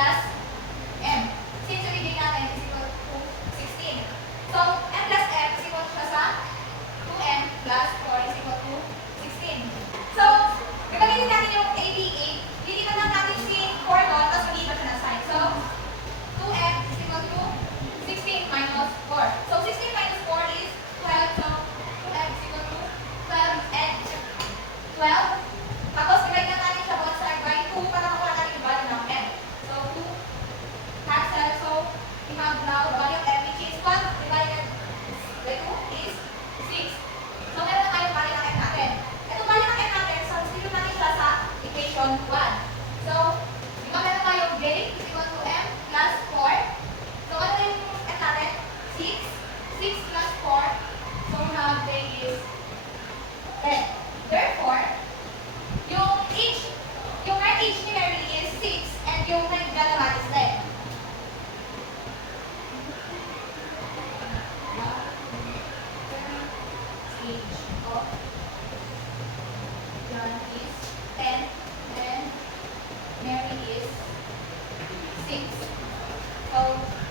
plus m. Since yung bigay natin is equal to 16. So, m plus m is equal siya sa 2m plus 4 is equal to 16. So, gagamitin natin yung ABA. Lilitan lang natin si 4 doon, tapos mag-iba siya ng sign. So, 2m is equal to 16 minus 4. So, 16 minus 4 is 12. So, 2m is equal to 12 and 12. Tapos, divide na natin siya both side by 2 para makuha natin yung value ng m. So, 2 cancel. So, we have now the value of m which is 1 divided by 2 is 6. So, meron na tayong value ng m natin. Itong value ng m natin, substitute natin siya sa equation 1. So, di ba meron tayong j is equal to m plus 4. So, ano na yung m natin? 6. 6 plus 4. So, we have j is 10. Therefore, yung right age ni Mary is 6 and yung nagdala naman is 10. Age of John is 10 and Mary is 6. So,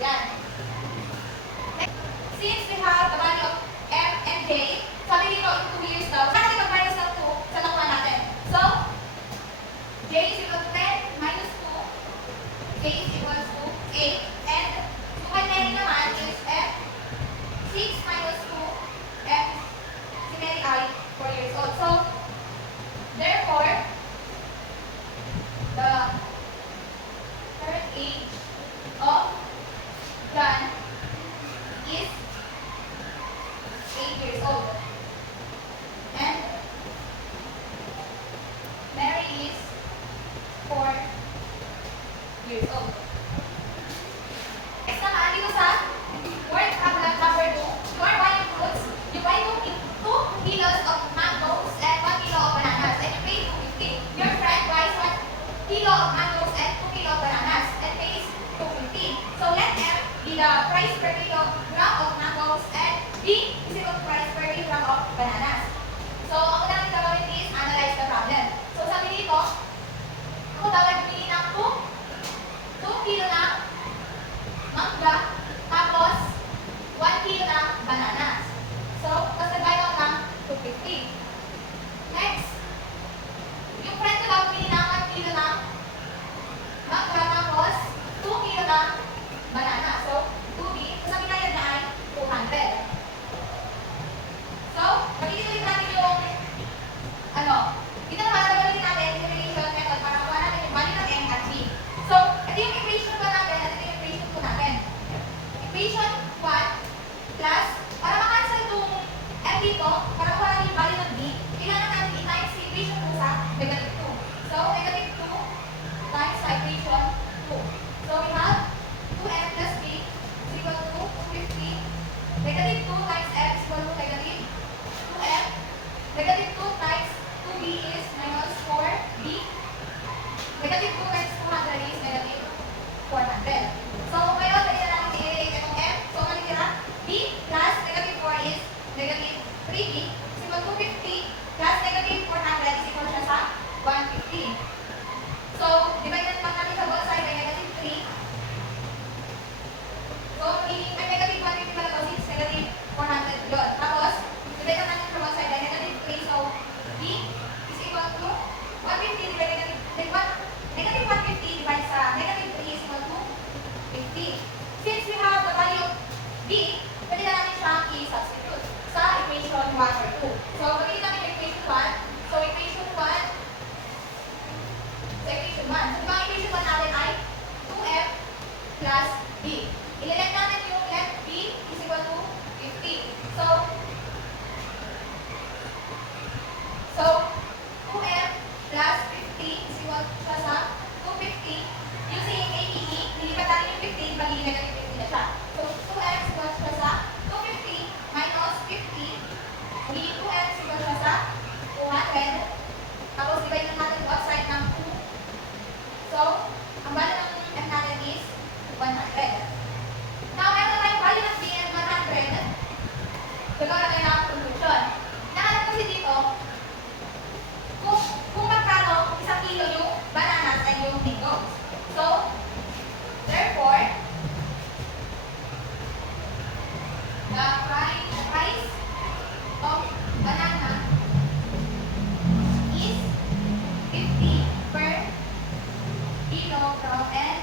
yan. Since we have the value of m and j, sabi dito in 2 years daw, saan natin mag-minus ng 2 sa nakuha natin? So, j is equal to 10 minus 2, j is equal to 8, and kung Mary naman is f, 6 minus 2, f, si Mary ay 4 years old. So, therefore, the current age of John is 8 years old. And Mary is 4 years old. Next naman, dito sa word problem number 2, you are buying fruits. You buy 2 kilos of mangoes and 1 kilo of bananas. And you pay 250. Your friend buys 1 kilo of mangoes and 2 kilo of bananas and pays 250. So let M be the price per kilogram of mangoes and B is equal to price per kilogram of bananas. So, ang una natin gagawin is analyze the problem. So, sabi dito, ako daw ay bumili ng 2 kilo ng mangga, tapos 1 kilo ng bananas. So, tapos nag-buy ako ng 250. Next, yung friend ko daw bumili ng 1 kilo ng mangga, tapos 2 kilo ng banana. So, 2B. Tapos ang binayad na ay 200. So, magiging natin yung dito naman nagagawin natin yung relation method para makuha natin yung value ng m at b. So, ito yung equation ko natin at ito yung equation ko natin. Equation 1 plus, para makancel itong m dito, para makuha natin yung value ng b, kailangan natin i-times si equation 2 sa negative 2. So, negative 2 times sa equation 2. So, we have 2m plus b is equal to 250. Negative 2 times m is equal to negative 2m. Negative 2 times 2b is minus 4b. Negative 2 times 200 is negative 400. So, ngayon, pwede na natin i-relate itong m. So, matitira b plus negative 4 is negative 3b is equal to 50 plus negative 400 is equal siya sa 150. So, divide naman natin sa both side by negative 3. So, magiging may negative 150 pala to since negative 400 yun. Tapos, divide naman natin sa both side by negative 3. So, b is equal to 150 divided negative 150 divided sa negative 3 is equal to 50. Since we have the value of b, pwede na natin siyang i-substitute sa equation 1 or 2. So, magiging natin yung equation 1. So, equation 1 sa equation 1. So, diba ang equation 1 natin ay 2f plus b. Ililend natin yung left b is equal to 50. So 2m plus 50 is equal siya sa 250. Using APE, nilipat natin yung 50, magiging negative 50 na siya. So 2m is equal siya sa 250 minus 50. Magiging 2m is equal siya sa 200. Tapos divide na natin both side ng 2. So, ang value ng m natin is 100. Now, meron na tayong value ng b and 100. Gagawa na tayo ng conclusion. Nakalap kasi dito, kung magkano isang kilo yung bananas and yung mangoes. So, and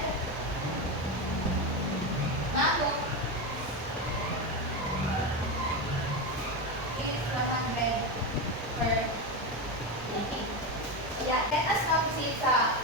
MacBook is 100 per unit. So yeah, let us now proceed sa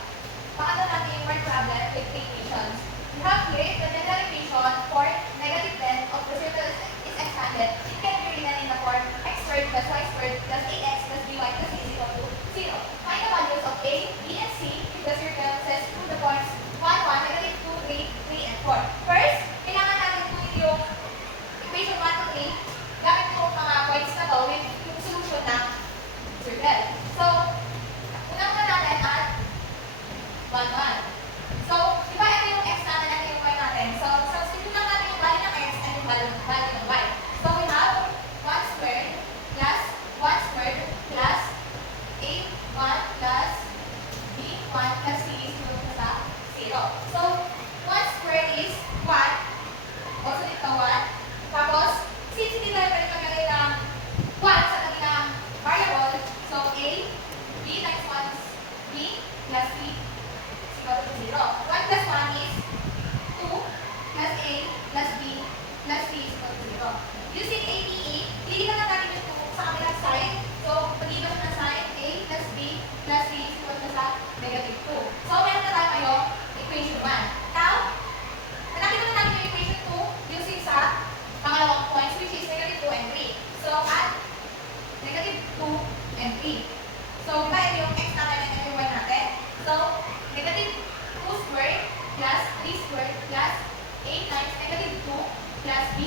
pangatlo natin yung word problem with equations. We have here the general equation for negative 10 of the circle is expanded. It can be written in the form x squared plus y squared plus ax plus by plus c is equal to 0. Find the values of a, b, and c if the circle says through the points 1, 1, negative 2, 3, 3, and 4. First, kailangan natin po yung equation 1 to 3 gamit po mga points na to with yung solution ng circle. So, unang natin at 1, 1. So, di ba ito yung x natin at yung y natin? So, substitute lang natin yung value ng x and yung value ng y. So, we have 1 squared plus 1 squared plus a 1 plus b 1 plus c is equal to sa 0. So, 1 squared is 1. Also dito 1. Tapos, since hindi tayo pwede maglagay ng 1 sa kanilang variable, so a, b times 1 b plus c is equal to 0. 1 plus 1 is 2 plus a plus b plus c is equal to 0. Using a, b, e, lilipat na natin yung 2 sa kabilang side. So, pag-iba siya ng sign, a plus b plus c is equal to sa negative 2. So, meron na tayo equation 1. Now, nakita na natin yung equation 2 using sa pangalawang points which is negative 2 and 3. So, at negative 2 and 3. So, diba ito yung x natin and yung y natin? So, negative 2 squared plus 3 squared plus a times negative 2 plus b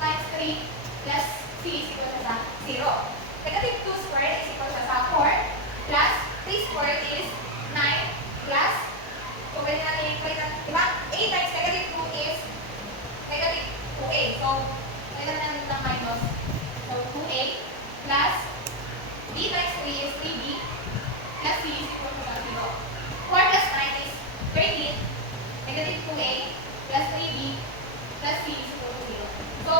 times 3 plus c is equal to sa 0. Negative 2 squared is equal to sa 4 plus 3 squared is 9 plus, so pwede natin i-equate na, diba? A times negative 2 is negative 2a. So, pwede natin ng minus. So, 2a plus b times 3 is 3b plus c is equal to 0. 4 plus 9 is 13. Negative 2a plus 3b plus c is equal to 0. So,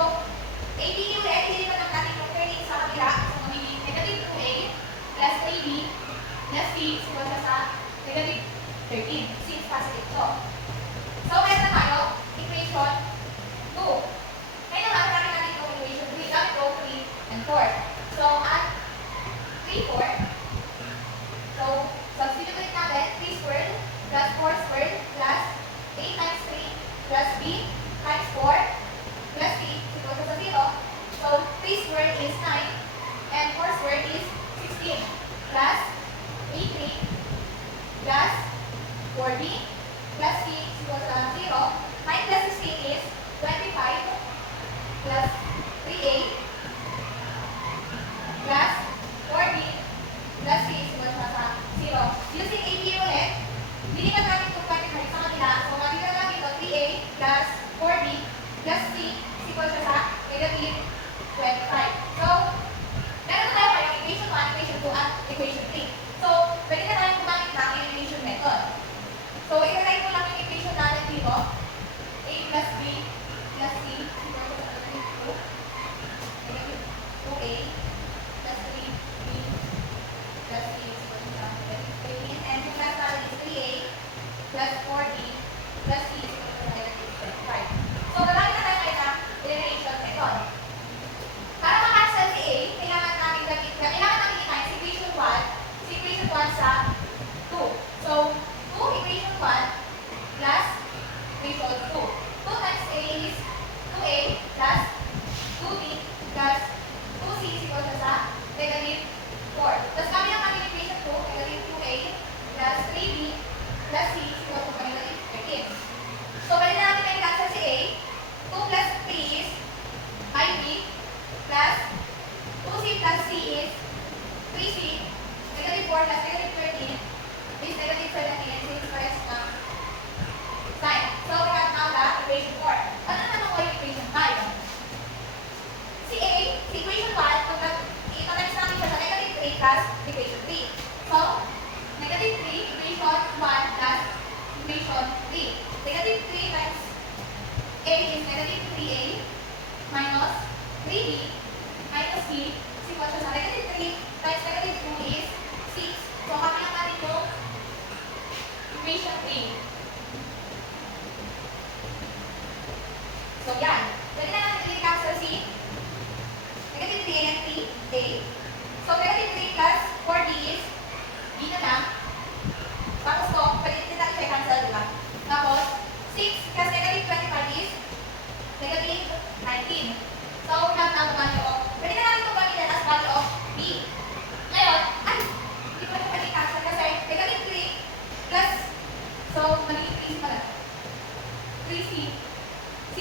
a, b ulit, hindi pa lang natin yung 13 sa kabila. So, magiging negative 2a plus 3b plus c is equal to sa negative 13. C is positive to. So, meron na tayo equation 2. Ngayon naman, natin natin itong equation 3. Gamit ko 3 and 4. So, at 3, 4. So, substitute ulit natin 3 squared plus 4 squared plus a times 3 plus b times 4 plus c is equal to 0. So, 3 squared is 9 and 4 squared is 16 plus a3 plus 4b plus c is equal to 0. 9 plus 16 is 25 plus 3a plus 4b plus c is equal to 0. Using a, b ulit, lilipat natin itong 25 sa kanila. So, matira natin ito 3a plus 4b plus c is equal to negative 25. So, meron na tayo kayong equation 1, equation 2, at equation 3. So, pwede na tayong gumamit ng elimination method. So, i-write ko lang yung equation natin dito. A plus b plus c is equal to negative 2a plus 3b plus c is equal to negative 13. And yung last natin is 3a plus 4b plus c is equal to negative 25. So, gagawin na tayo kayo ng elimination method. Para makancel si a, kailangan natin i-times si equation 1 sa 2. So, 2 equation 1 plus equation 2. 2 times a is 2a plus 2b plus 2c is equal to sa negative 4. Tapos kami ang ating equation 2, negative 2a plus 3b plus c is equal to negative 13. So, pwede na natin may cancel si a. 2 plus 3 is 5b plus 2c plus c is 3c. Negative 4 plus negative 13 is negative 17 and 6 press ng sign. So, we have now the equation 4. Ano naman ko yung equation 5? Si A, si equation 1, ito times natin siya sa negative 3 plus 3. So, yan. Pwede na natin i-cancel si negative 3a and 3a. So, negative 3 plus 4b is b na lang. Tapos to, pwede din natin siya i-cancel, di ba? Tapos, 6 plus negative 25 is negative 19. So, we have now the value of, pwede na natin itong gamitin as value of b. Ngayon, ay, hindi ko na pwede i-cancel kasi negative 3 plus, so, magiging 3c pala. 3c.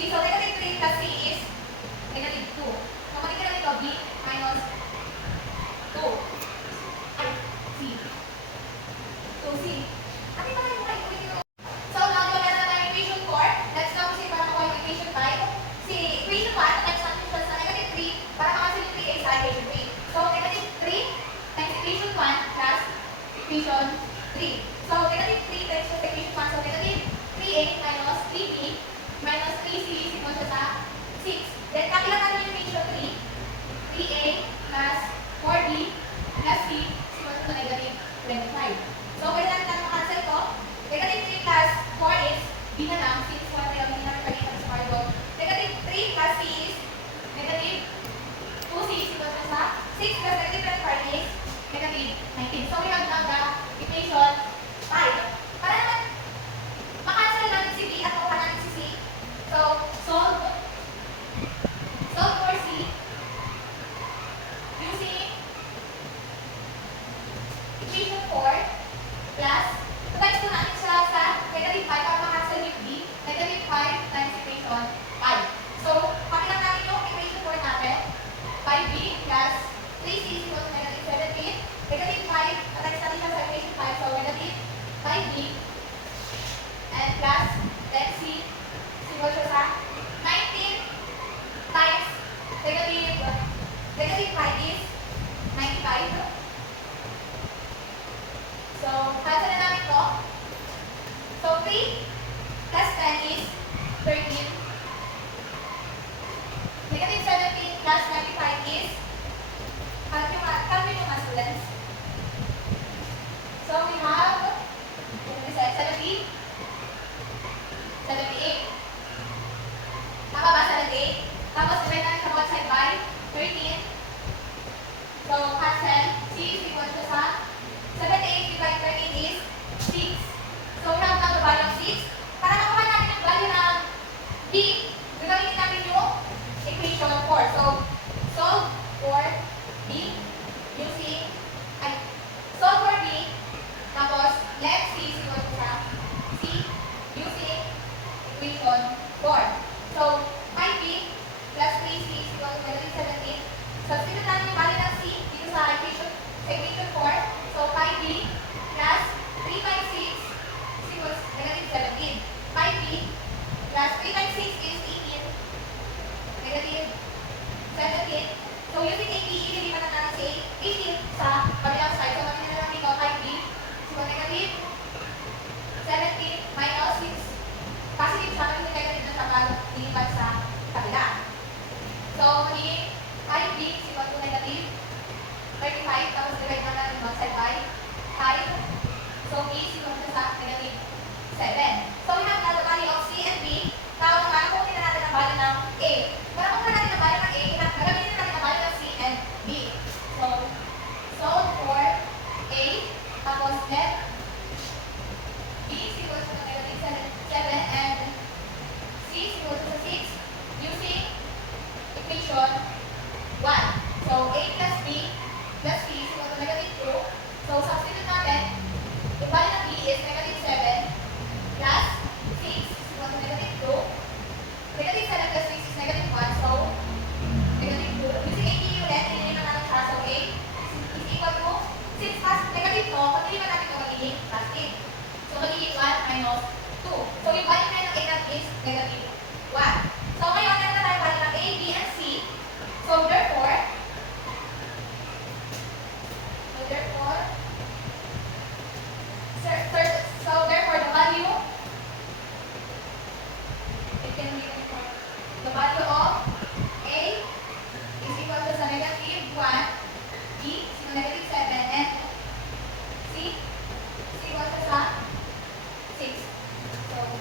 So, negative 3 plus c is negative 2. So, magiging natin ito b minus 2. Ay, c. 2c. Ano yung mga yung ulit yun? So, now, yun na naman equation 4. Let's now proceed para makuha yung equation 5. Si equation 1, times natin siya sa negative 3 para makasin yung 3a sa equation 3. So, negative 3 times equation 1 plus equation 3. So, negative 3 times sa equation 1. So, negative 3a minus 3b minus 3c is equal to sa 6. Then, kakilang natin yung equation 3. 3a plus 4b plus c is equal to negative 25. So, pwede natin makancel ito. Negative 3 plus 4 is b na lang. Since 1 na yun, hindi namin pagkita sa part 2. Negative 3 plus c is negative 2c is equal to sa 6 plus negative 25 is negative 19. So, we have now the equation 5. Para naman makancel natin si b at makuha natin si c. So, solve for c using equation 4 plus, times 2 natin siya sa negative 5 para makancel with b, negative 5 times equation 5. So, pakilang natin yung equation 4 natin, 5b plus 3c is equal to negative 17, negative 5, times natin siya sa equation 5, so negative 5b, and plus, then c, equal siya sa 19 times negative 5 is 95. So, cancel na namin ito. So, 3 plus 10 is 13. Negative 17 plus 95 is, calculate yung mga students. So, we have 70, 78. Tama ba? 78. Tapos, divide namin sa both side by 13. So, cancel. C is equal to sa 78 divided by 13 is 6. So, we have now the value of 6. Para makuha natin yung value ng b, gagamitin natin yung equation 4. So, solve for b using, solve for b, tapos, let c is equal to sa c using equation 4. So, 5b plus 3c is equal to negative 17. Substitute natin yung value ng c dito sa equation 4. So, 5b plus 3 times 6 is equal to negative 17. 5b plus 3 times 6 is 18. Negative 17. So, using 18, ililipat na natin si 18 sa kabilang side. So, magiging na natin ito, 5b is equal to negative 17 minus 6. Positive siya, kasi negative na siya pag nilipat sa kabila. So, magiging 5b is equal to negative 35, tapos divide na natin both side by 5. So, b is equal to sa negative 7. So, we have now the value of c and b. Now, para kunin na natin ang value ng a. Para kunin natin ang value ng a, gagamitin natin ang value ng c and b. So, solve for a, tapos let b is equal to negative 7 and c is equal to 6 using equation 1. So, a plus b plus c is equal to negative 2. So, substitute natin. Yung value ng b is negative 7 plus 6 is equal to negative 2. Negative 7 plus 6 is negative 1. So, negative 2. Using AB ulit, nililiman natin siya. So, a is equal to 6 plus negative 2. Pag niliman natin ito, magiging plus 8. So, magiging 1 minus 2. So, yung value na ng a is negative 1. So, ngayon, meron na tayo value ng a, b, and c. So, therefore, the value, it can be the value of a is equal to sa negative 1, b is equal to negative 7, and c is equal to sa 6.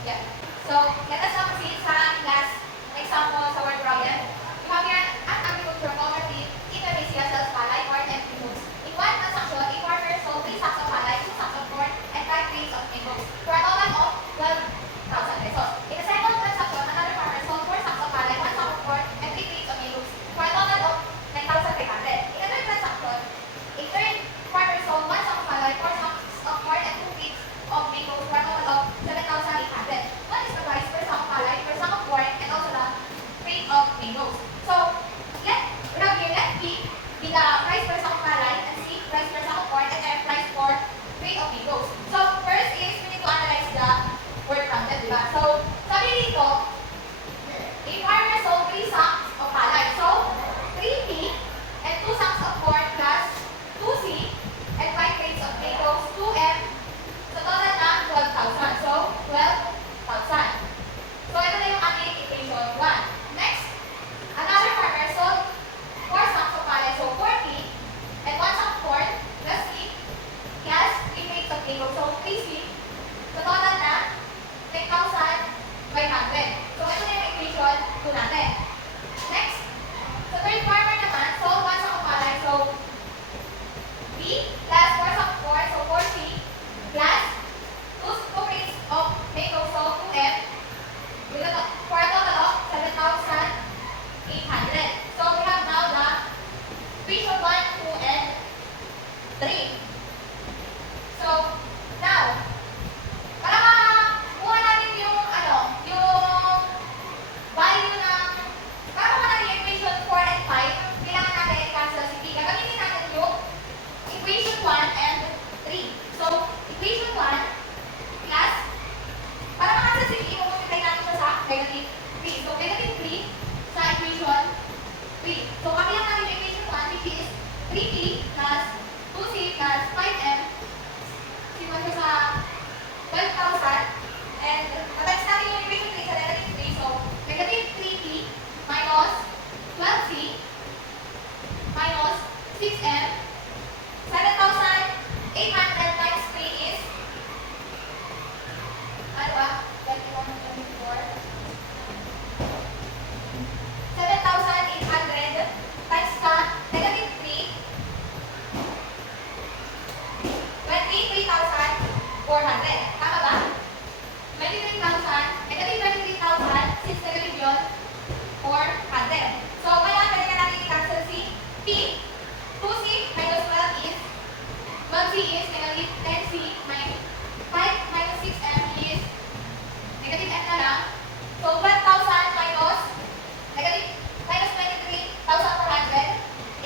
Yeah. So, let us now proceed sa last example sa word problem. You have here an agricultural cooperative Indonesia sells palay, corn, and mangoes. In one transaction, a farmer sold 3 sacks of palay, 2 sacks of corn, and 5 crates of mangoes for a total of 12,000 pesos. In the second transaction, another farmer sold 4 sacks of palay, 1 sack of corn, and 3 crates of mangoes for a total of 9,300. In the third transaction, a third farmer sold 1 sack of palay, 4 sacks of corn, and 2 crates of mangoes for a total of 7,800. What is the price per sack of palay, per sack of corn, and also the crate of mangoes? So, let B be the price per sack of palay, and C price per sack of corn, and F price for crate of mangoes. So, first is we need to analyze the word problem, diba? So, sabi dito, a farmer sold 3 sacks of palay. So, 3P and 2 sacks of corn plus 2C and 5 crates of mangoes, 2M. So, total na 12,000. So, 12,000. So, ito na yung ating equation 1. Next, another farmer sold 4 sacks of palay. So, 4P and 1 sack of corn plus C plus 3 crates of mangoes. So, 3C. So, total na 10,500. So, ito na yung equation 2 natin. Next, sa third farmer naman, sold 1 sack of palay. So, B plus 4 sack of corn. So, 4C plus 2 crates of mangoes. So, 2M. For a total of 7,800. So, we have now the equation 1, 2, and 3. So, now, para makuha natin yung value ng, para makuha natin yung equation 4 and 5, kailangan natin i-cancel si P. Gagamitin natin yung equation 1 and 3. So, equation 1 plus, para makancel si P, multiply natin siya sa negative 3. So, negative 3 sa equation 3. So, kabilang natin yung equation 1, which is 3P plus 2C plus 5M. Simulan siya sa 12,000. And, attach natin yung equation 3 sa negative 3. So, negative 3P minus 12C minus 6M. 7,800 times 3 is, ano ba? 21, 24. 7,800 times ka negative 3. 23,400. Tama ba? 23,000, negative 23,000, since negative yun, 400. So, kaya pwede natin i-cancel si P. 2C minus 12 is, 12C is negative 10C minus 5 minus 6M is negative M na lang. So, 12,000 minus negative minus 23,400,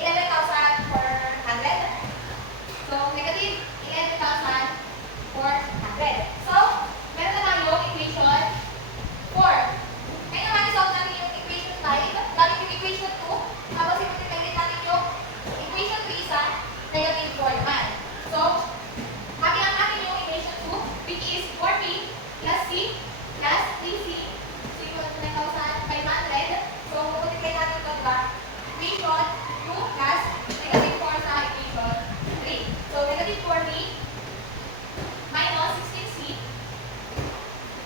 11,400. So, negative 11,400. So, meron na tayong equation 4. Ngayon naman, isolve natin yung equation 5, gamit yung equation 2, tapos i-multiply din natin yung equation 3 sa negative 4 naman. So, kabilang natin yung equation 2, which is 4P plus C plus 3C is equal to 9,500. So, multiply natin ito, diba? Equation 2 plus negative 4 sa equation 3. So, negative 4P minus 16C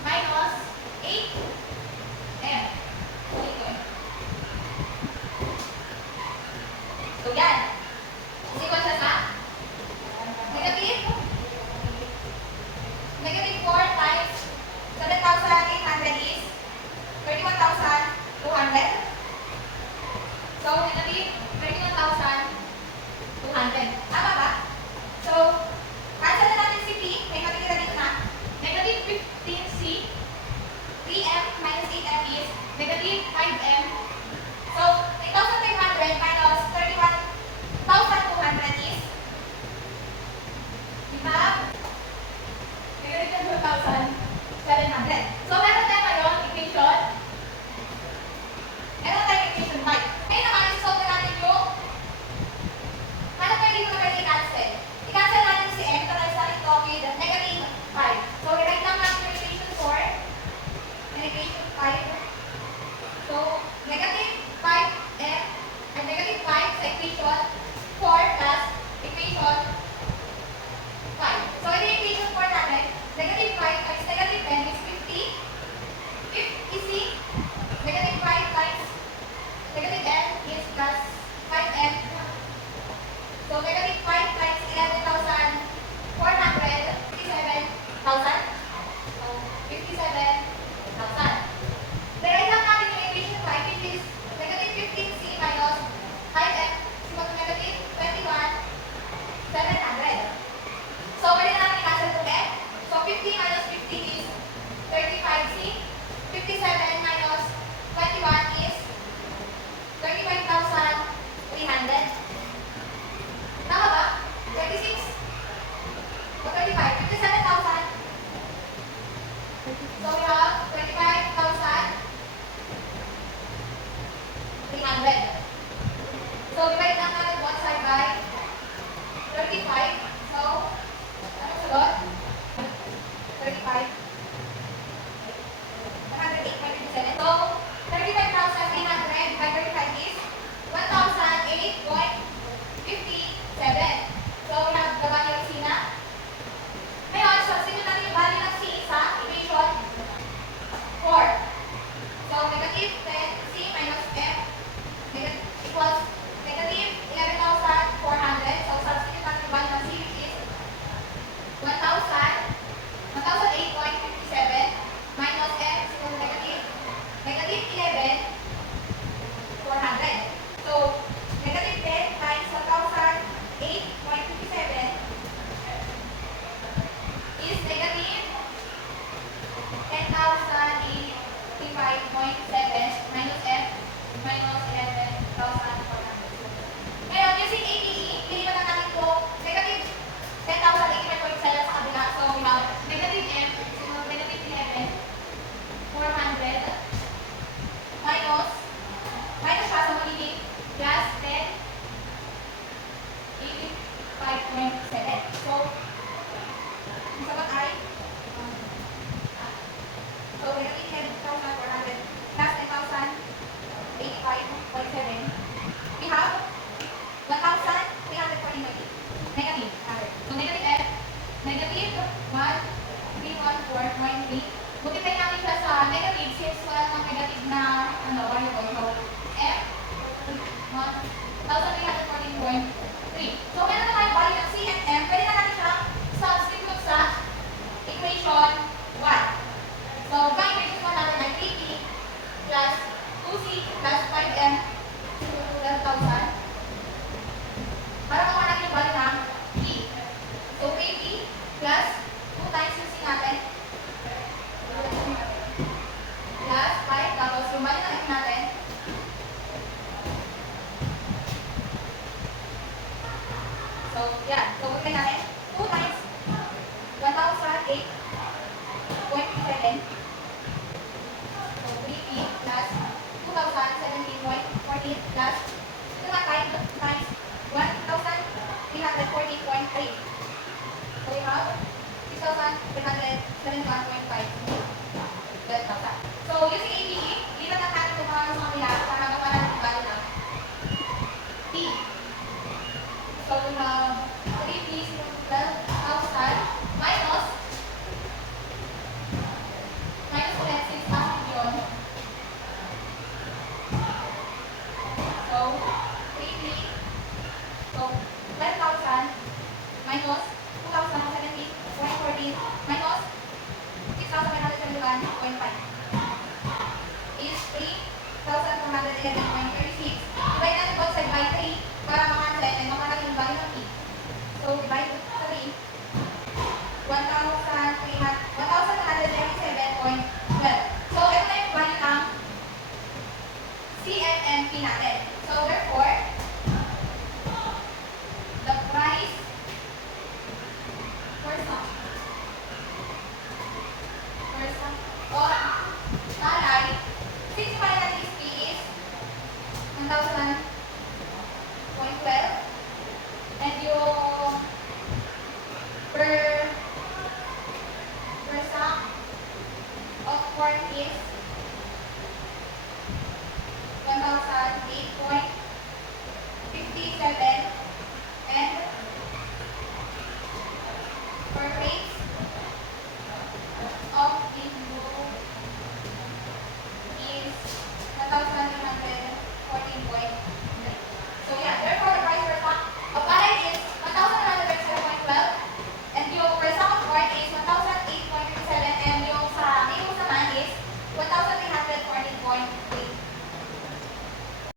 minus 8M. So, yan. Is equal siya sa negative 4 times 7,800 is 31,200. So, negative 31,200. Tama ba? So, cancel na natin si P. May matitira dito na. Negative 15C. 3M minus 8M is negative 5M. So, 8,500 minus 31,200 is, diba? Negative 2,700. So, meron tayo ngayon equation. Meron tayo equation 5. Ngayon naman, isolve na natin yung, hanap tayo dito na pwede i-cancel. I-cancel natin si M, tapos natin ito with negative 5. So, i-write lang natin yung equation 4 and equation 5. So, negative 5M and negative 5 sa equation 4 plus equation 5. So, ito yung equation 4 natin. Negative 5 times negative M is 50. 57,000. Rewrite lang natin yung equation 5, which is negative 15c minus 5m is equal to negative 21,700. So, pwede na natin i-cancel to m. So, 50 minus 50 is 35c. 57 minus 21 is 35,300. Tama ba? 36 o 35? 57,000. So, we have 25,300. So, divide lang natin one side by 35. So, ano sagot? 35. 108.57. So, 35,300 by 35 is 1,008.57. So, we have the value of C na. Ngayon, substitute natin yung value ng C sa equation 4. So, negative 10C minus F equals negative 11,400. So, substitute natin yung value ng C, which is 1,008.57 minus F is equal to negative 11,400. So, negative 10 times 1,008.57 is negative 10,085.7 minus F minus 11,400. Ngayon, using APE, pilihan na natin ito negative 10,085.7 sa kabila. So, we have negative M is equal to negative 11,400 minus siya sa magiging plus 10,85.7. So, ang sagot ay so, negative 10,400 plus 10,085.7. We have 1,340 negative. So, negative F, negative 1,314.3. Multiply natin siya sa negative since wala ng negative na variable. So, F, 1,314.3. So, meron na tayo value ng C and M. Pwede na natin siya substitute sa equation 1. So, by equation 1 natin ay 3P plus 2C plus 5M is equal to 12,000. Para makuha natin yung value ng P. So, 3P plus 2 times yung C natin plus 5, tapos yung value ng F natin so, yeah. So, okay natin 2 times 1,008.57 so, 3P plus 2,017.14 plus ito na times 1,314.3. So, we have 6,371.5. So, using APE, lipat na natin kung mga sa kanila para magawa natin yung value ng P. So, we have 3P is equal to 12,000 minus 6,000 yun. So, 3P, so 12,000 minus 2,017.14 minus 6,771.5 is 3,411.36. Divide natin both side by 3 para makancel and makuha natin yung value ng P. So, divide 3, 1,137.12. So, ito na yung value ng C and M P natin.